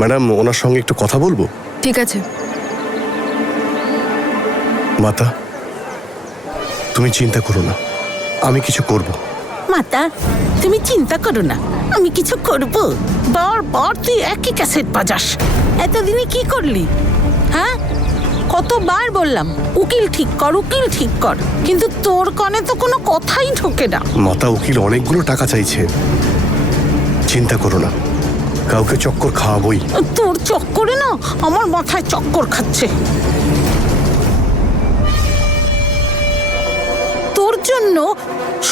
Madam, ওনার সঙ্গে একটু কথা বলবো? ঠিক আছে। মাতা, তুমি চিন্তা করো না, আমি কিছু করব। মাতা, তুমি চিন্তা করো না, আমি কিছু করব। বারবার তুই একই ক্যাসেট বাজাস, এতদিনে কি করলি? হ্যাঁ, কতবার বললাম উকিল ঠিক কর, উকিল ঠিক কর, কিন্তু তোর কানে তো কোনো কথাই ঢোকে না। মাতা, উকিল অনেকগুলো টাকা চাইছে। চিন্তা করো না, কাউকে চক্কর খাওয়াবই। তোর চক্করে না আমার মাথায় চক্কর খাচ্ছে। তোর জন্য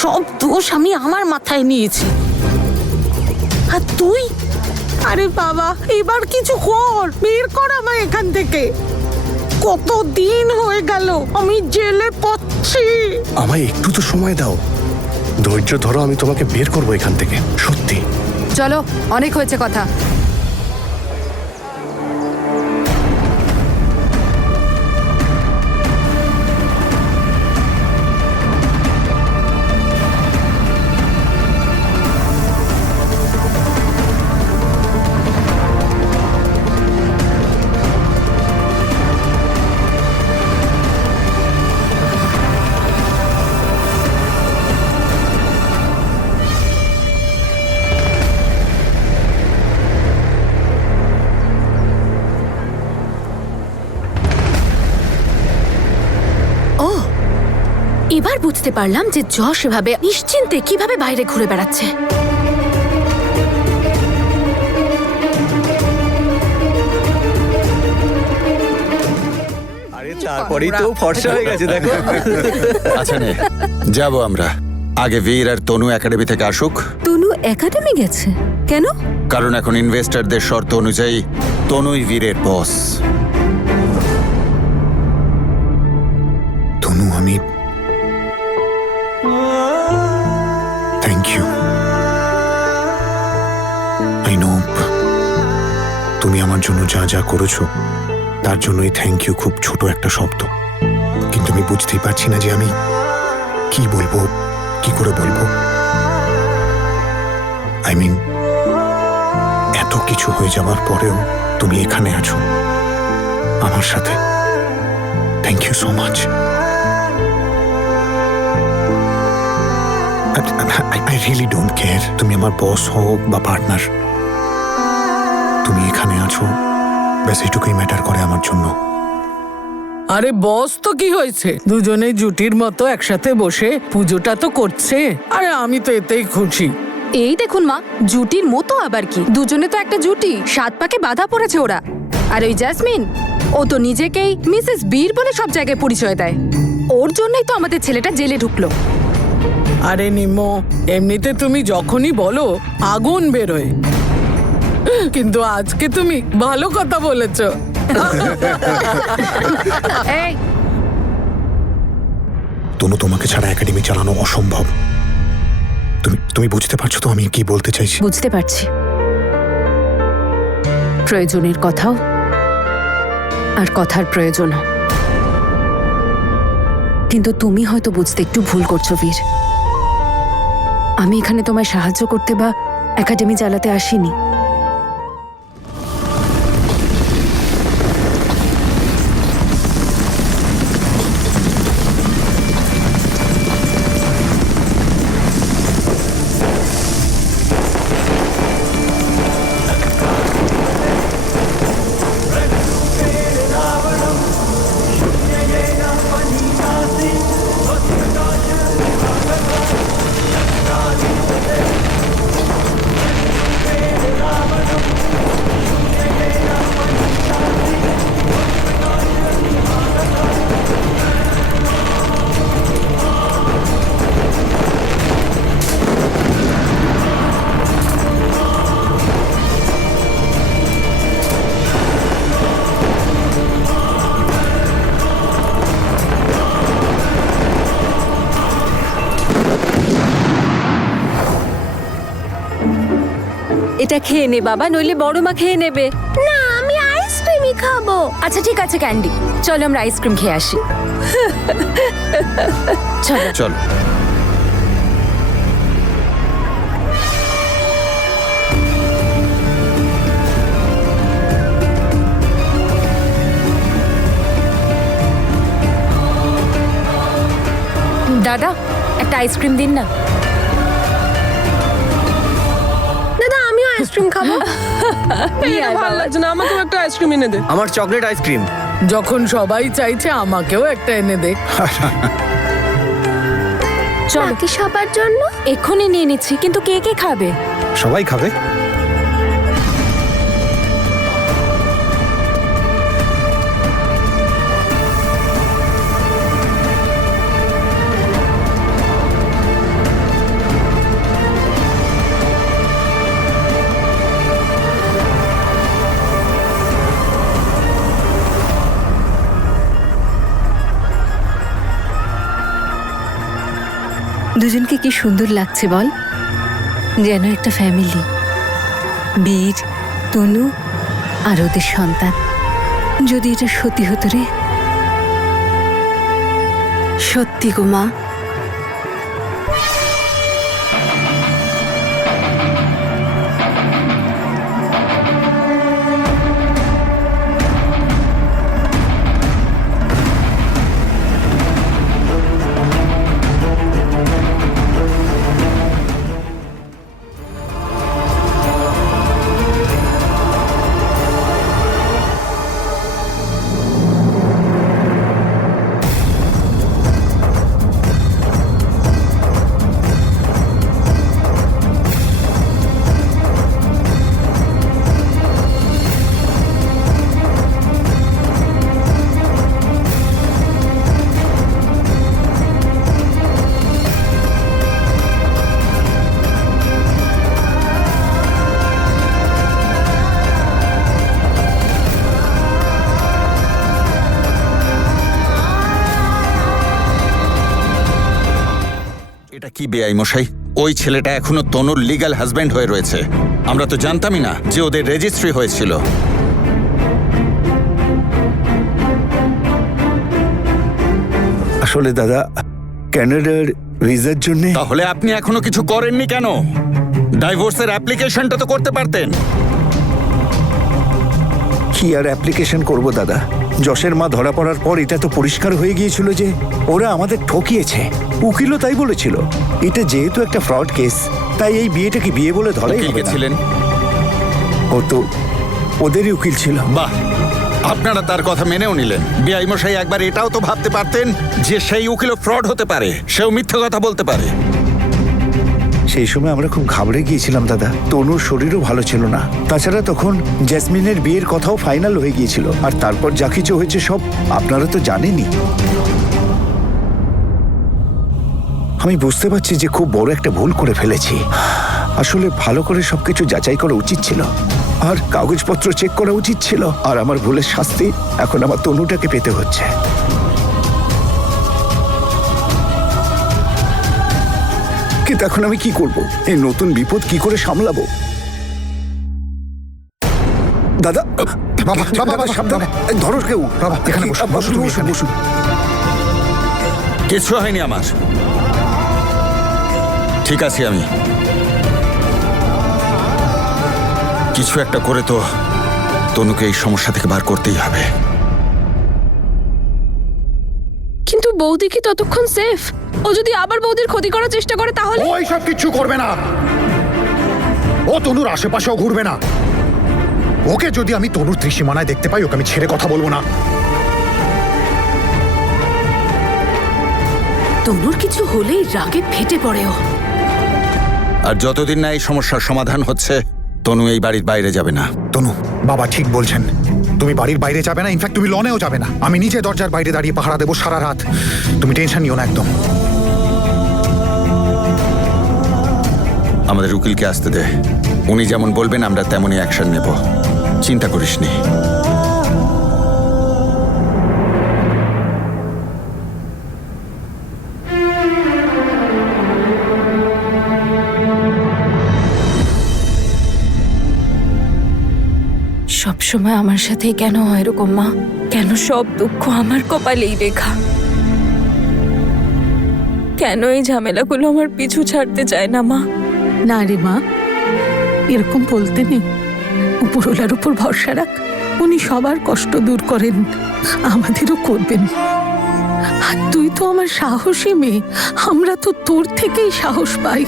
সব দোষ আমি আমার মাথায় নিয়েছি, আর তুই? আরে বাবা, এবার কিছু কর, বের কর আমায় এখান থেকে। কত দিন হয়ে গেল আমি জেলে পড়ছি। আমায় একটু তো সময় দাও, ধৈর্য ধরো, আমি তোমাকে বের করবো এখান থেকে, সত্যি। চলো, অনেক হয়েছে কথা। এবার বুঝতে পারলাম যে যশ এভাবে নিশ্চিন্তে কিভাবে বাইরে ঘুরে বেড়াচ্ছে। আরে তারপরেই তো ফর্সা হয়ে গেছে, দেখো। আচ্ছা নে, যাবো আমরা। আগে বীর আর তনু একাডেমি থেকে আসুক। তনু একাডেমি গেছে কেন? কারণ এখন ইনভেস্টরদের শর্ত অনুযায়ী তনুই বীরের বস। তনু, আমি থ্যাংক ইউ। আই নো তুমি আমার জন্য যা যা করেছো তার জন্যই থ্যাংক ইউ খুব ছোট একটা শব্দ, কিন্তু আমি বুঝতেই পারছি না যে আমি কি বলবো, কি করে বলবো। আই মিন, এত কিছু হয়ে যাওয়ার পরেও তুমি এখানে আছো আমার সাথে। Thank you so much. I really don't care তুমি আমার বস হোক বা পার্টনার, তুমি এখানে আছো ব্যাস এটুকুই ম্যাটার করে আমার জন্য। আরে বস তো কি হয়েছে, দুজনেই জুটির মতো একসাথে বসে পুজোটা তো করছে, আরে আমি তো এতেই খুশি। এই দেখুন মা, জুটির মতো আবার কি, দুজনে তো একটা জুটি, 7 পাকে বাধা পড়েছে ওরা। আর ওই জ্যাসমিন, ও তো নিজেকেই মিসেস বীর বলে সব জায়গায় পরিচয় দেয়। ওর জন্যই তো আমাদের ছেলেটা জেলে ঢুকলো। আরে নিম্মো, এমনিতে তুমি যখনই বলো আগুন বেরোয়, কিন্তু আজকে তুমি ভালো কথা বলেছো। এই, তনু, তোমাকে ছাড়া একাডেমি চালানো অসম্ভব। তুমি বুঝতে পারছো তো আমি কি বলতে চাইছি? বুঝতে পারছি, প্রয়োজনের কথাও আর কথার প্রয়োজনও, কিন্তু তুমি হয়তো বুঝতে একটু ভুল করছো বীর। আমি এখানে তোমায় সাহায্য করতে বা একাডেমি চালাতে আসিনি। এটা খেয়ে নে বাবা, নইলে বড় মা খেয়ে নেবে। না, আমি আইসক্রিমই খাবো। আচ্ছা ঠিক আছে ক্যান্ডি, চলো আমরা আইসক্রিম খেয়ে আসি। চলো চলো। দাদা একটা আইসক্রিম দিন না। দাদা আমিও আইসক্রিম খাবো। ভালো লাগছে না, আমাকেও একটা আইসক্রিম এনে দে। আমার চকলেট আইসক্রিম। যখন সবাই চাইছে আমাকেও একটা এনে দে। চলো বাকি সবার জন্য এক্ষুনি নিয়ে নিচ্ছি, কিন্তু কে কে খাবে? সবাই খাবে। দুজনকে কি সুন্দর লাগছে বল, যেন একটা ফ্যামিলি। বীর, তনু আর ওদের সন্তান। যদি এটা সত্যি হতো রে। সত্যি গো মা। এটা কি বেআই মশাই? ওই ছেলেটা এখনো তনুর লিগ্যাল হাজবেন্ড হয়ে রয়েছে। আমরা তো জানতামই না যে ওদের রেজিস্ট্রি হয়েছিল। আসলে দাদা, কানাডার ভিসার জন্য। তাহলে আপনি এখনো কিছু করেননি কেন? ডাইভোর্সের অ্যাপ্লিকেশনটা তো করতে পারতেন। কি আর অ্যাপ্লিকেশন করব দাদা? যশের মা ধরা পড়ার পর এটা তো পরিষ্কার হয়ে গিয়েছিল যে ওরা আমাদের ঠকিয়েছে। উকিলও তাই বলেছিল। এটা যেহেতু একটা ফ্রড কেস, তাই এই বিয়েটাকে বিয়ে বলে ধরাই উকিল হবে কে না। ছিলেন? ও তো ওদেরই উকিল ছিল। বাহ, আপনারা তার কথা মেনেও নিলেন। বেআই মশাই একবার এটাও তো ভাবতে পারতেন যে সেই উকিলও ফ্রড হতে পারে, সেও মিথ্যে কথা বলতে পারে। সেই সময় আমরা খুব ঘাবড়ে গিয়েছিলাম দাদা। তনুর শরীরও ভালো ছিল না। তাছাড়া তখন জ্যাসমিনের বিয়ের কথাও ফাইনাল হয়ে গিয়েছিল। আর তারপর যা কিছু হয়েছে সব আপনারা তো জানেনই। আমি বুঝতে পারছি যে খুব বড় একটা ভুল করে ফেলেছি। আসলে ভালো করে সবকিছু যাচাই করা উচিত ছিল, আর কাগজপত্র চেক করা উচিত ছিল। আর আমার ভুলের শাস্তি এখন আমার তনুটাকে পেতে হচ্ছে। কিন্তু এখন আমি কি করব? এই নতুন বিপদ কি করে সামলাবো? দাদা, বাবা, বাবা, সাবধানে ধরো কেউ। বাবা, এখানে বসুন, বসুন, তুমি এখানে। বসুন। কিছু হয়নি আমার। ঠিক আছে, আমি কিছু একটা করে তো তনুকে এই সমস্যা থেকে বার করতেই হবে। কিন্তু বৌদি কি ততক্ষণ সেফ? ও যদি আবার বৌদির ক্ষতি করার চেষ্টা করে তাহলে? ও এইসব কিচ্ছু করবে না। ও তনুর আশেপাশেও ঘুরবে না। ওকে যদি আমি তনুর ত্রিসীমানায় দেখতে পাই, ওকে আমি ছেড়ে কথা বলবো না। তনুর কিছু হলেই রাগে ফেটে পড়ে ও। আর যতদিন না এই সমস্যার সমাধান হচ্ছে, তনু এই বাড়ির বাইরে যাবে না। তনু, বাবা ঠিক বলছেন। তুমি বাড়ির বাইরে যাবে না, ইনফ্যাক্ট তুমি লনেও যাবে না। আমি নিজে দরজার বাইরে দাঁড়িয়ে পাহারা দেবো সারা রাত। তুমি টেনশন নিও না একদম। আমাদের উকিলকে আসতে দে। উনি যেমন বলবেন আমরা তেমনই অ্যাকশন নেব। চিন্তা করিসনি। সবসময় আমার সাথেই কেন হয় এরকম মা? কেন সব দুঃখ আমার কপালেই লেখা? কেন এই ঝামেলাগুলো আমার পিছু ছাড়তে চায় না মা? না রে মা, এরকম বলতে নেই। উপরওয়ালার উপর ভরসা রাখ। উনি সবার কষ্ট দূর করেন, আমাদেরও করবেন। আর তুই তো আমার সাহসী মেয়ে, আমরা তো তোর থেকেই সাহস পাই।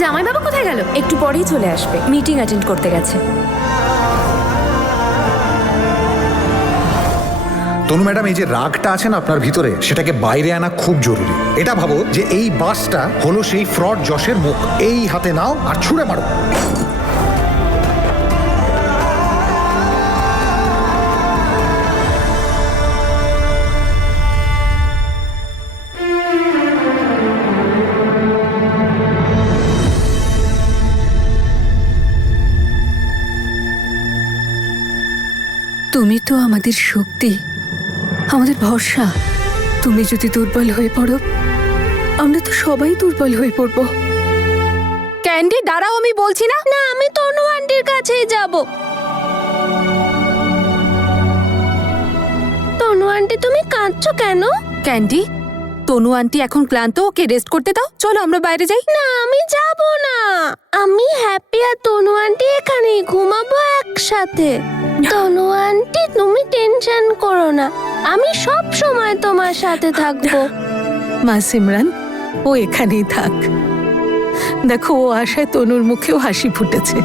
জামাইবাবু কোথায় গেল? একটু পরেই চলে আসবে, মিটিং অ্যাটেন্ড করতে গেছে। তনু ম্যাডাম, এই যে রাগটা আছে না আপনার ভিতরে, সেটাকে বাইরে আনা খুব জরুরি। এটা ভাবো যে এই বাসটা হলো সেই ফ্রড যশের মুখ। এই হাতে নাও আর ছুঁড়ে মারো। তুমি তো আমাদের শক্তি, আমাদের ভরসা। তুমি যদি দুর্বল হয়ে পড়ো, আমরা তো সবাই দুর্বল হয়ে পড়বো। ক্যান্ডি দাঁড়াও, আমি বলছি না। না, আমি তনু আন্টির কাছেই যাব। তনু আন্টি, তুমি কাঁদছো কেন? ক্যান্ডি, তনু আন্টি এখন ক্লান্ত, ওকে রেস্ট করতে দাও। চলো আমরা বাইরে যাই। না, আমি যাব না। আমি হ্যাপি আর তনু আন্টি এখানেই ঘুমাবো একসাথে। তনু আন্টি, তুমি টেনশন করো না, আমি সব সময় তোমার সাথে থাকবো। মা সিমরান, ও এখানেই থাক। দেখো, ও আশায় তনুর মুখেও হাসি ফুটেছে।